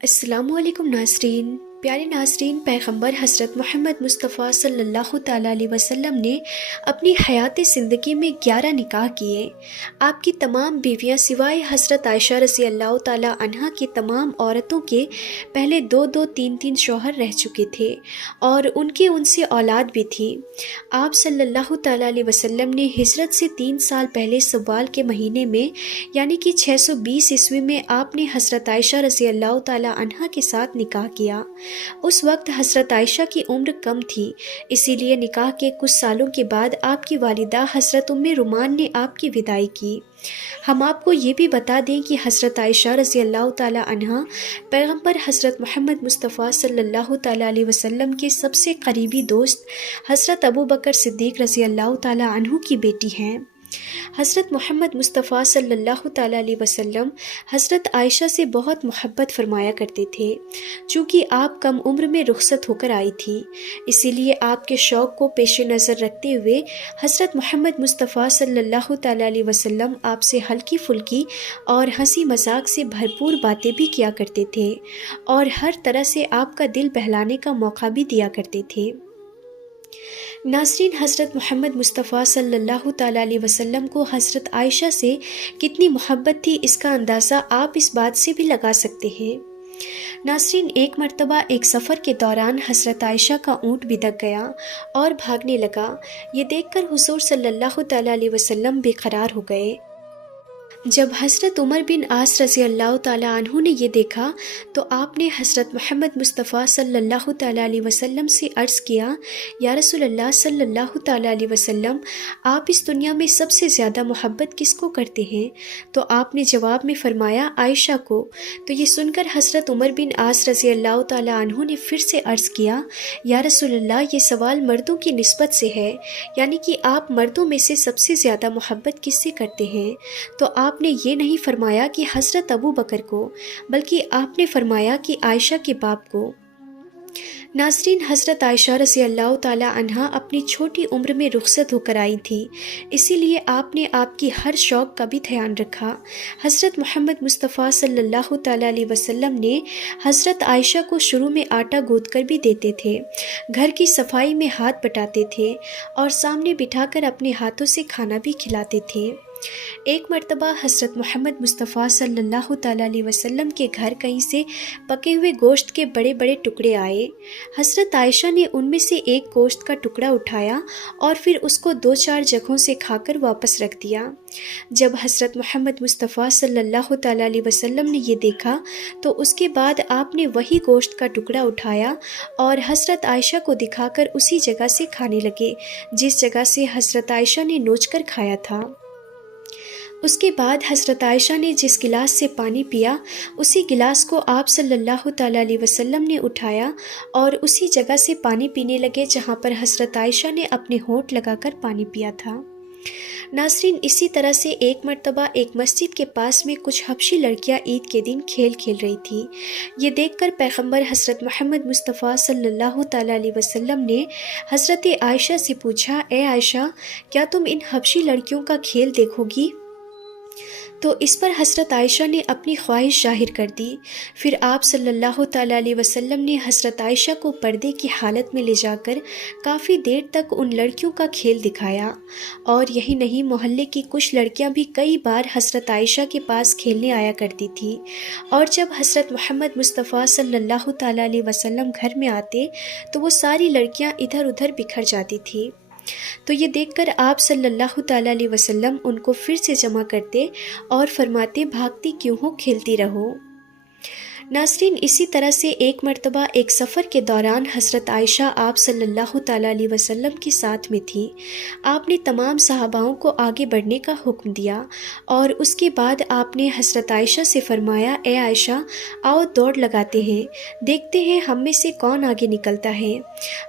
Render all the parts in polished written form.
السلام علیکم ناظرین، پیارے ناظرین، پیغمبر حضرت محمد مصطفیٰ صلی اللہ تعالیٰ علیہ وسلم نے اپنی حیات زندگی میں 11 نکاح کیے۔ آپ کی تمام بیویاں سوائے حضرت عائشہ رضی اللہ تعالیٰ عنہا کی تمام عورتوں کے پہلے 2 شوہر رہ چکے تھے اور ان سے اولاد بھی تھی۔ آپ صلی اللہ تعالیٰ علیہ وسلم نے ہجرت سے 3 سال پہلے سوال کے مہینے میں یعنی کہ 620 عیسوی میں آپ نے حضرت عائشہ رضی اللہ تعالیٰ عنہا کے ساتھ نکاح کیا۔ اس وقت حضرت عائشہ کی عمر کم تھی، اسی لیے نکاح کے کچھ سالوں کے بعد آپ کی والدہ حضرت ام رومان نے آپ کی وداعی کی۔ ہم آپ کو یہ بھی بتا دیں کہ حضرت عائشہ رضی اللہ تعالیٰ عنہا پیغمبر حضرت محمد مصطفیٰ صلی اللہ تعالیٰ علیہ وسلم کے سب سے قریبی دوست حضرت ابوبکر صدیق رضی اللہ تعالیٰ عنہ کی بیٹی ہیں۔ حضرت محمد مصطفیٰ صلی اللہ تعالیٰ علیہ وسلم حضرت عائشہ سے بہت محبت فرمایا کرتے تھے۔ چونکہ آپ کم عمر میں رخصت ہو کر آئی تھی، اسی لیے آپ کے شوق کو پیش نظر رکھتے ہوئے حضرت محمد مصطفیٰ صلی اللہ تعالیٰ علیہ وسلم آپ سے ہلکی پھلکی اور ہنسی مذاق سے بھرپور باتیں بھی کیا کرتے تھے اور ہر طرح سے آپ کا دل بہلانے کا موقع بھی دیا کرتے تھے۔ ناظرین، حضرت محمد مصطفیٰ صلی اللہ تعالیٰ علیہ وسلم کو حضرت عائشہ سے کتنی محبت تھی، اس کا اندازہ آپ اس بات سے بھی لگا سکتے ہیں۔ ناظرین، ایک مرتبہ ایک سفر کے دوران حضرت عائشہ کا اونٹ بدک گیا اور بھاگنے لگا۔ یہ دیکھ کر حضور صلی اللہ تعالیٰ علیہ وسلم بے قرار ہو گئے۔ جب حضرت عمر بن عاص رضی اللہ تعالیٰ عنہ نے یہ دیکھا تو آپ نے حضرت محمد مصطفیٰ صلی اللہ تعالیٰ علیہ وسلم سے عرض کیا، یا رسول اللہ صلی اللہ تعالیٰ علیہ وسلم، آپ اس دنیا میں سب سے زیادہ محبت کس کو کرتے ہیں؟ تو آپ نے جواب میں فرمایا، عائشہ کو۔ تو یہ سن کر حضرت عمر بن عاص رضی اللہ تعالیٰ عنہ نے پھر سے عرض کیا، یا رسول اللہ، یہ سوال مردوں کی نسبت سے ہے، یعنی کہ آپ مردوں میں سے سب سے زیادہ محبت کس سے کرتے ہیں؟ تو آپ نے یہ نہیں فرمایا کہ حضرت ابو بکر کو، بلکہ آپ نے فرمایا کہ عائشہ کے باپ کو۔ ناظرین، حضرت عائشہ رضی اللہ تعالی عنہا اپنی چھوٹی عمر میں رخصت ہو کر آئی تھی، اسی لیے آپ نے آپ کی ہر شوق کا بھی دھیان رکھا۔ حضرت محمد مصطفیٰ صلی اللہ تعالی علیہ وسلم نے حضرت عائشہ کو شروع میں آٹا گوندھ کر بھی دیتے تھے، گھر کی صفائی میں ہاتھ بٹاتے تھے اور سامنے بٹھا کر اپنے ہاتھوں سے کھانا بھی کھلاتے تھے۔ ایک مرتبہ حضرت محمد مصطفیٰ صلی اللہ تعالیٰ علیہ وسلم کے گھر کہیں سے پکے ہوئے گوشت کے بڑے بڑے ٹکڑے آئے۔ حضرت عائشہ نے ان میں سے ایک گوشت کا ٹکڑا اٹھایا اور پھر اس کو 2-4 جگہوں سے کھا کر واپس رکھ دیا۔ جب حضرت محمد مصطفیٰ صلی اللہ تعالیٰ علیہ وسلم نے یہ دیکھا تو اس کے بعد آپ نے وہی گوشت کا ٹکڑا اٹھایا اور حضرت عائشہ کو دکھا کر اسی جگہ سے کھانے لگے جس جگہ سے حضرت عائشہ نے نوچ کر کھایا تھا۔ اس کے بعد حضرت عائشہ نے جس گلاس سے پانی پیا اسی گلاس کو آپ صلی اللہ تعالیٰ علیہ وسلم نے اٹھایا اور اسی جگہ سے پانی پینے لگے جہاں پر حضرت عائشہ نے اپنے ہونٹ لگا کر پانی پیا تھا۔ ناظرین، اسی طرح سے ایک مرتبہ ایک مسجد کے پاس میں کچھ حبشی لڑکیاں عید کے دن کھیل کھیل رہی تھی۔ یہ دیکھ کر پیغمبر حضرت محمد مصطفیٰ صلی اللہ تعالیٰ علیہ وسلم نے حضرت عائشہ سے پوچھا، اے عائشہ، کیا تم ان حبشی لڑکیوں کا کھیل دیکھو گی؟ تو اس پر حضرت عائشہ نے اپنی خواہش ظاہر کر دی۔ پھر آپ صلی اللہ تعالیٰ علیہ وسلم نے حضرت عائشہ کو پردے کی حالت میں لے جا کر کافی دیر تک ان لڑکیوں کا کھیل دکھایا، اور یہی نہیں، محلے کی کچھ لڑکیاں بھی کئی بار حضرت عائشہ کے پاس کھیلنے آیا کرتی تھی، اور جب حضرت محمد مصطفیٰ صلی اللہ تعالیٰ علیہ وسلم گھر میں آتے تو وہ ساری لڑکیاں ادھر ادھر بکھر جاتی تھیں۔ تو یہ دیکھ کر آپ صلی اللہ تعالیٰ علیہ وسلم ان کو پھر سے جمع کرتے اور فرماتے، بھاگتی کیوں ہو، کھیلتی رہو۔ ناظرین، اسی طرح سے ایک مرتبہ ایک سفر کے دوران حضرت عائشہ آپ صلی اللہ تعالیٰ علیہ وسلم کے ساتھ میں تھی۔ آپ نے تمام صحاباؤں کو آگے بڑھنے کا حکم دیا اور اس کے بعد آپ نے حضرت عائشہ سے فرمایا، اے عائشہ، آؤ دوڑ لگاتے ہیں، دیکھتے ہیں ہم میں سے کون آگے نکلتا ہے۔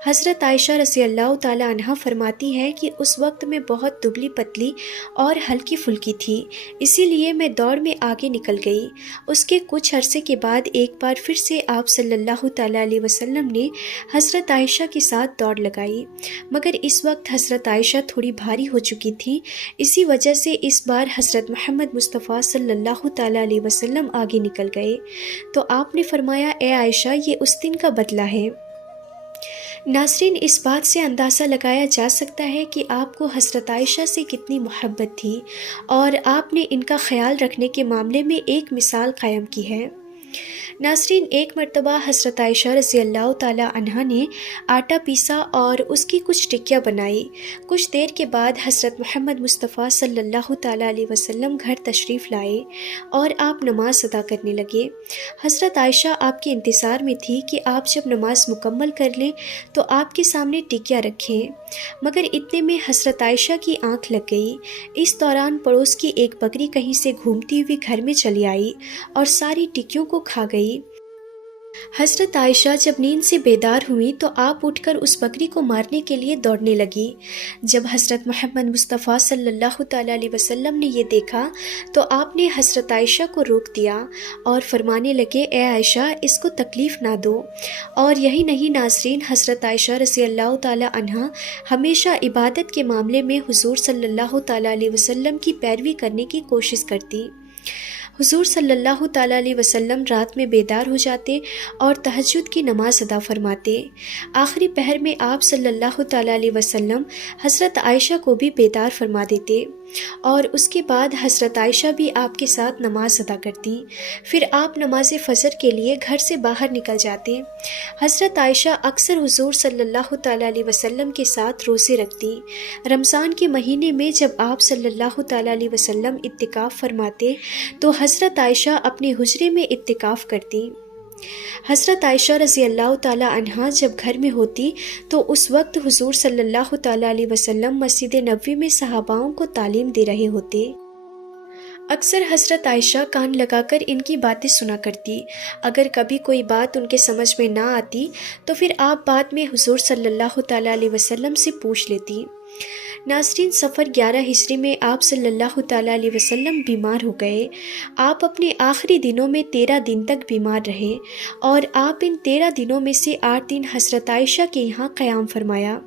حضرت عائشہ رضی اللہ تعالیٰ عنہا فرماتی ہے کہ اس وقت میں بہت دبلی پتلی اور ہلکی پھلکی تھی، اسی لیے میں دوڑ میں آگے نکل گئی۔ اس کے کچھ عرصے کے بعد بعد ایک بار پھر سے آپ صلی اللہ تعالیٰ علیہ وسلم نے حضرت عائشہ کے ساتھ دوڑ لگائی، مگر اس وقت حضرت عائشہ تھوڑی بھاری ہو چکی تھی، اسی وجہ سے اس بار حضرت محمد مصطفیٰ صلی اللہ تعالیٰ علیہ وسلم آگے نکل گئے۔ تو آپ نے فرمایا، اے عائشہ، یہ اس دن کا بدلہ ہے۔ ناظرین، اس بات سے اندازہ لگایا جا سکتا ہے کہ آپ کو حضرت عائشہ سے کتنی محبت تھی، اور آپ نے ان کا خیال رکھنے کے معاملے میں ایک مثال قائم کی ہے۔ ناظرین، ایک مرتبہ حضرت عائشہ رضی اللہ تعالی عنہا نے آٹا پیسا اور اس کی کچھ ٹکیاں بنائی۔ کچھ دیر کے بعد حضرت محمد مصطفیٰ صلی اللہ تعالی علیہ وسلم گھر تشریف لائے اور آپ نماز ادا کرنے لگے۔ حضرت عائشہ آپ کے انتظار میں تھی کہ آپ جب نماز مکمل کر لیں تو آپ کے سامنے ٹکیاں رکھیں، مگر اتنے میں حضرت عائشہ کی آنکھ لگ گئی۔ اس دوران پڑوس کی ایک بکری کہیں سے گھومتی ہوئی گھر میں چلی آئی اور ساری ٹکیوں کو کھا گئی۔ حضرت عائشہ جب نیند سے بیدار ہوئی تو آپ اٹھ کر اس بکری کو مارنے کے لیے دوڑنے لگی۔ جب حضرت محمد مصطفیٰ صلی اللہ تعالیٰ علیہ وسلم نے یہ دیکھا تو آپ نے حضرت عائشہ کو روک دیا اور فرمانے لگے، اے عائشہ، اس کو تکلیف نہ دو۔ اور یہی نہیں ناظرین، حضرت عائشہ رضی اللہ تعالیٰ عنہا ہمیشہ عبادت کے معاملے میں حضور صلی اللہ تعالیٰ علیہ وسلم کی پیروی کرنے کی کوشش کرتی۔ حضور صلی اللہ تعالیٰ علیہ وسلم رات میں بیدار ہو جاتے اور تہجد کی نماز ادا فرماتے۔ آخری پہر میں آپ صلی اللہ تعالیٰ علیہ وسلم حضرت عائشہ کو بھی بیدار فرما دیتے اور اس کے بعد حضرت عائشہ بھی آپ کے ساتھ نماز ادا کرتی۔ پھر آپ نماز فجر کے لیے گھر سے باہر نکل جاتے۔ حضرت عائشہ اکثر حضور صلی اللہ تعالیٰ علیہ وسلم کے ساتھ روزے رکھتی۔ رمضان کے مہینے میں جب آپ صلی اللہ تعالیٰ علیہ وسلم اعتکاف فرماتے تو حضرت عائشہ اپنے حجرے میں اعتکاف کرتی۔ حضرت عائشہ رضی اللہ تعالی عنہا جب گھر میں ہوتی تو اس وقت حضور صلی اللہ تعالی علیہ وسلم مسجد نبوی میں صحاباؤں کو تعلیم دے رہے ہوتے۔ اکثر حضرت عائشہ کان لگا کر ان کی باتیں سنا کرتی۔ اگر کبھی کوئی بات ان کے سمجھ میں نہ آتی تو پھر آپ بعد میں حضور صلی اللہ تعالی علیہ وسلم سے پوچھ لیتی۔ ناظرین، سفر 11 ہجری میں آپ صلی اللہ تعالیٰ علیہ وسلم بیمار ہو گئے۔ آپ اپنے آخری دنوں میں 13 دن تک بیمار رہے اور آپ ان 13 دنوں میں سے 8 دن حضرت عائشہ کے یہاں قیام فرمایا۔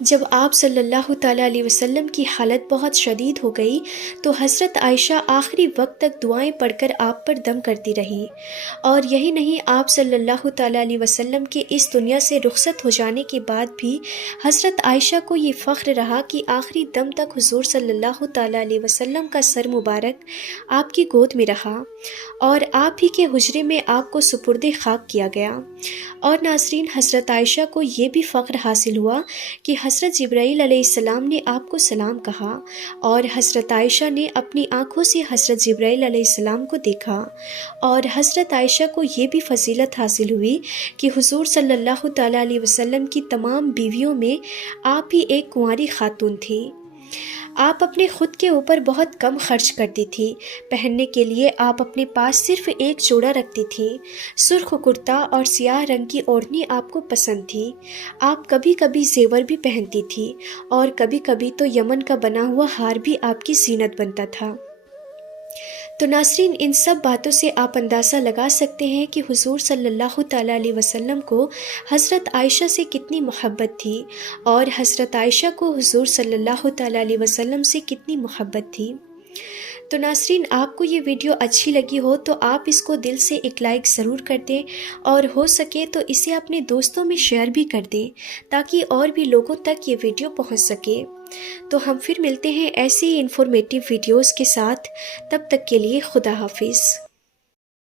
جب آپ صلی اللہ تعالیٰ علیہ وسلم کی حالت بہت شدید ہو گئی تو حضرت عائشہ آخری وقت تک دعائیں پڑھ کر آپ پر دم کرتی رہی۔ اور یہی نہیں، آپ صلی اللہ تعالیٰ علیہ وسلم کے اس دنیا سے رخصت ہو جانے کے بعد بھی حضرت عائشہ کو یہ فخر رہا کہ آخری دم تک حضور صلی اللہ تعالیٰ علیہ وسلم کا سر مبارک آپ کی گود میں رہا اور آپ ہی کے حجرے میں آپ کو سپرد خاک کیا گیا۔ اور ناظرین، حضرت عائشہ کو یہ بھی فخر حاصل ہوا کہ حضرت جبرائیل علیہ السلام نے آپ کو سلام کہا اور حضرت عائشہ نے اپنی آنکھوں سے حضرت جبرائیل علیہ السلام کو دیکھا۔ اور حضرت عائشہ کو یہ بھی فضیلت حاصل ہوئی کہ حضور صلی اللہ تعالیٰ علیہ وسلم کی تمام بیویوں میں آپ ہی ایک کنواری خاتون تھی۔ آپ اپنے خود کے اوپر بہت کم خرچ کرتی تھی۔ پہننے کے لیے آپ اپنے پاس صرف ایک جوڑا رکھتی تھی۔ سرخ کرتا اور سیاہ رنگ کی اوڑھنی آپ کو پسند تھی۔ آپ کبھی کبھی زیور بھی پہنتی تھی اور کبھی کبھی تو یمن کا بنا ہوا ہار بھی آپ کی زینت بنتا تھا۔ تو ناظرین، ان سب باتوں سے آپ اندازہ لگا سکتے ہیں کہ حضور صلی اللہ تعالیٰ علیہ وسلم کو حضرت عائشہ سے کتنی محبت تھی اور حضرت عائشہ کو حضور صلی اللہ تعالیٰ علیہ وسلم سے کتنی محبت تھی۔ تو ناظرین، آپ کو یہ ویڈیو اچھی لگی ہو تو آپ اس کو دل سے ایک لائک ضرور کر دیں اور ہو سکے تو اسے اپنے دوستوں میں شیئر بھی کر دیں تاکہ اور بھی لوگوں تک یہ ویڈیو پہنچ سکے۔ تو ہم پھر ملتے ہیں ایسی ہی انفارمیٹیو ویڈیوز کے ساتھ، تب تک کے لیے خدا حافظ۔